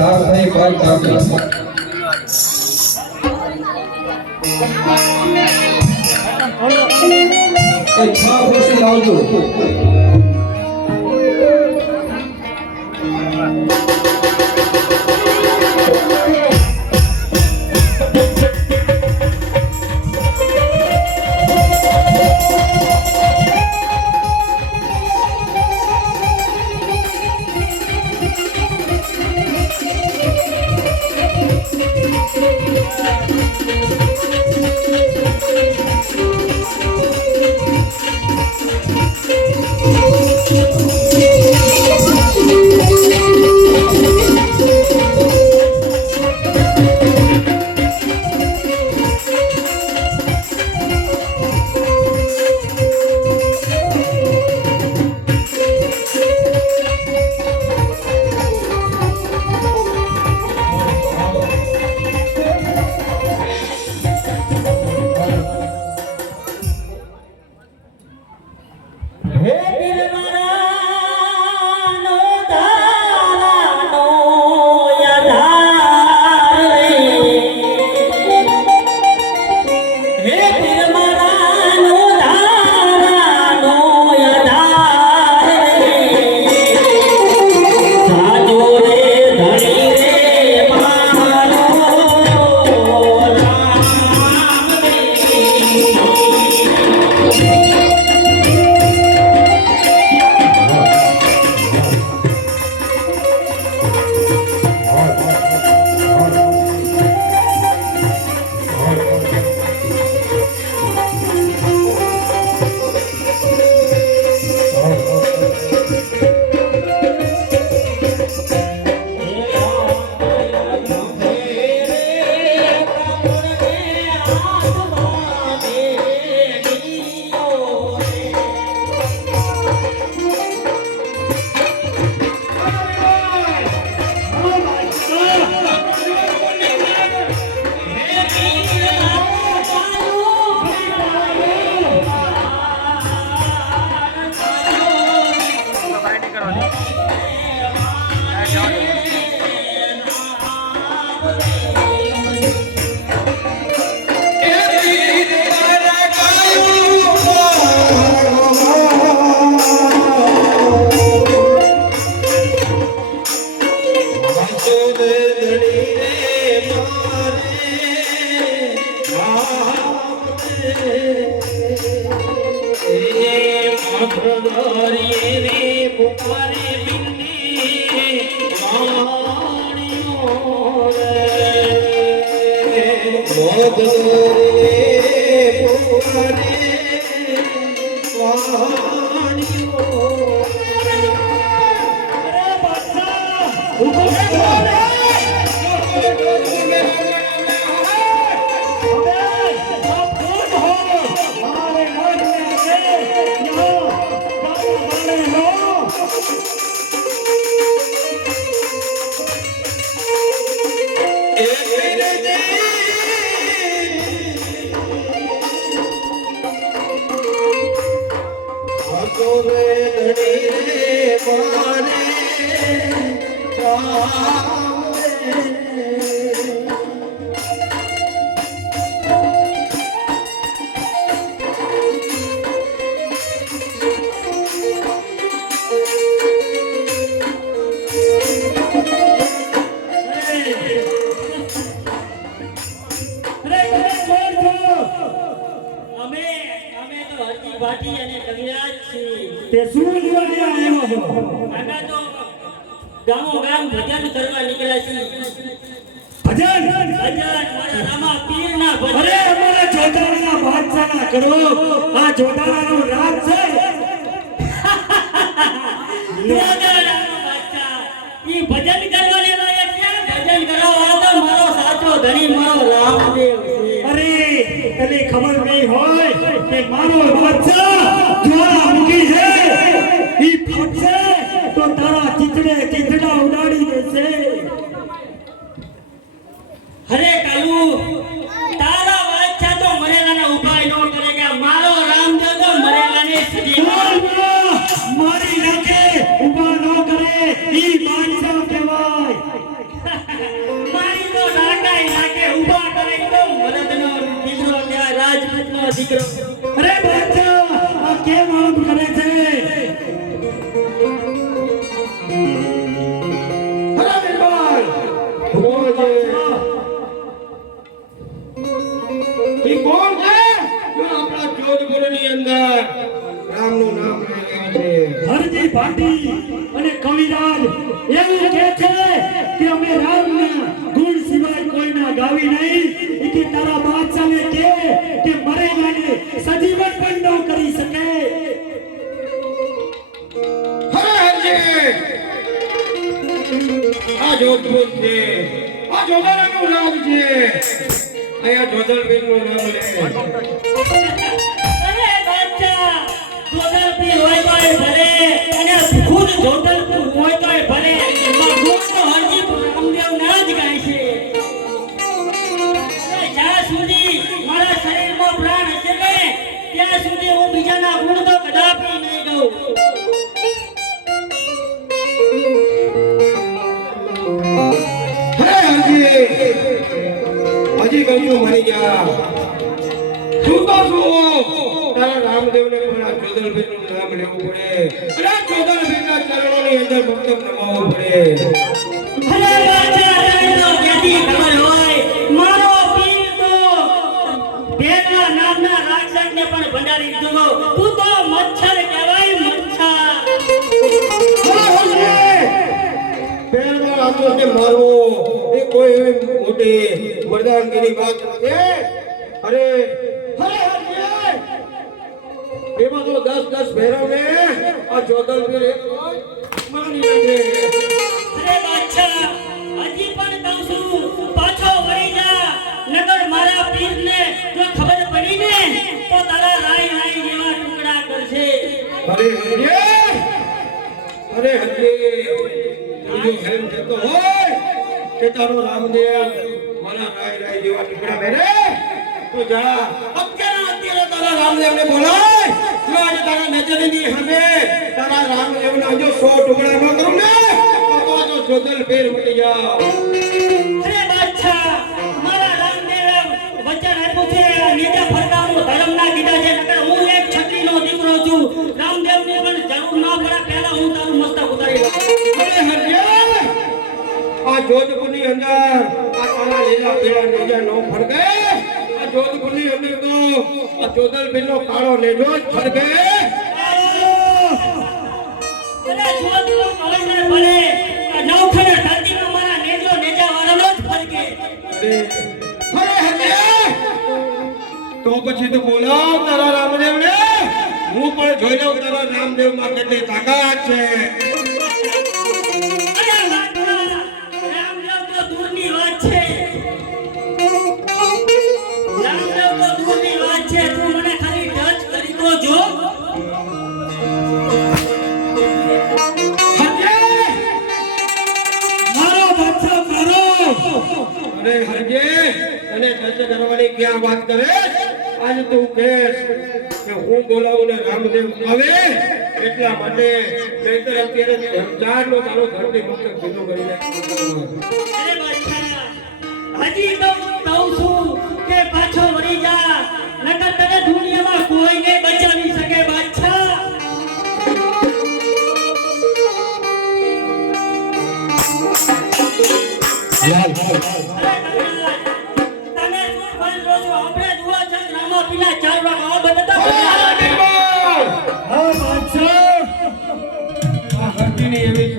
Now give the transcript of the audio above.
ચાર થઈ પાંચ કાપી એ છા પછી આવજો મારી નાખે ઉભા ન કરે ઈ બાદશાહ કહેવાય દીકરો. અરે બાદશાહ આ કેમ આમ કરે છે? અરે બિરબલ કોણ છે? એ કોણ છે? જો આપણા જોધપુરની અંદર રામનું નામ લઈ રહ્યા છે. હરજી ભાટી અને કવિરાજ એવું કહે છે કે અમે રામના ગુણ સિવાય કોઈના ગાવી નહીં. કે તારા બાદશાહને કે મરેલાને સજીવન પણ ન કરી શકે. અરે હરજી આ જોધપુર છે, આ જોધારાનું નામ છે. અહીંયા જોધલબેનનું નામ લે. અરે બાદશાહ, જોધલપુર હોય તોય ભલે અને ખુદ જોધલપુર હોય તોય ભલે, પણ ગુણ તો હરજી રામદેવ ના જ ગાય છે. અરે જ્યાં સુધી મારા શરીરમાં પ્રાણ હશે ને ત્યાં સુધી હું બીજાના ગુણ તો કદાપી નહીં ગાઉં. અરે હરજી હજી કયું મરી ગયા? શું તો શું તારા રામદેવને પણ આ જોધલબેનનું નામ લેવું પડે અને આ જોધલબેનના ચરણોની અંદર ભક્ત નમાવવું પડે. અરે બાદશાહ, તને તો ક્યાંથી ખબર હોય? મારો પીર તો ભેગા નામના રાક્ષસને પણ ભંડારી દીધો. તું તો મચ્છર કહેવાય, મચ્છર. પહેલમાં રાક્ષસને મારવો એ કોઈ એવી મોટી મર્દાનગીની વાત નથી. અરે હરજી એમાં તો 10 ભેરવને આ જોધલબેન એક મારી નાખે. અરે બાદશાહ, હજી પણ કહું છું, પાછો વળી જા. નકર મારા પીરને જો ખબર પડી ને તો તારા રાઈ રાઈ જેવા ટુકડા કરશે. અરે હરજી તું જો એમ કહેતો હોય કે તારો રામદેવ મારા રાય જેવા ટુકડા મેરે તો જા અત્યારે તારા રામદેવને બોલાય. જો આજે તારા નજરની સામે તારા રામદેવના જો 100 ટુકડા ન કરું ને તો આ જોધલબેન મટી જાવ. અરે બાદશાહ, મારા રામદેવ વચન આપ્યું છે, નીચે ફરકાનું ધર્મ ના કીધા છે. નકર હું એક છત્રીનો દીકરો છું. રામદેવની પણ જરૂર ન પડે પહેલા હું તારું મસ્તક ઉતારી લઉં. અરે હરજી આ જોધપુરની અંદર આ તારા લીલા પીળા નેજા નો ફરકે. આ જોધપુરની અંદર તો આ જોધલબેનનો કાળો નેજો જ ફરકે. અરે જોધપુર ભલે ભલે, આ નવખંડ ધરતીમાં મારા નેજો નેજા વાળાનો જ ફરકે. અરે હરજી તો પછી તો બોલાવ તારા રામદેવને. હું પણ જોઈ લઉં તારા રામદેવમાં કેટલી તાકાત છે. અરે બાદશાહ, રામદેવ તો દૂરની વાત છે. રામદેવ તો દૂરની વાત છે. તું મને ખાલી ટચ કરી તો જો. હરજી મારો બાદશાહ મારો. અરે હરજી તને ટચ કરવાની ક્યાં વાત કરે? આજ તું કહેશ કે હું બોલાવું ને રામદેવ આવે એટલા માટે નહીંતર અત્યારે ધમચારનો તારો ધરતી મસ્તક ભીનું કરી નાખ્યો. અરે બાદશાહ, હજી તો કહું છું કે પાછો વળી જા. નકર તને દુનિયામાં કોઈ નહીં બચાવી શકે બાદશાહ. અરે કનૈયા, તને શું ફરજો છો? આપણે જુઓ છે રામા પીલા 4 વાગ આ બધા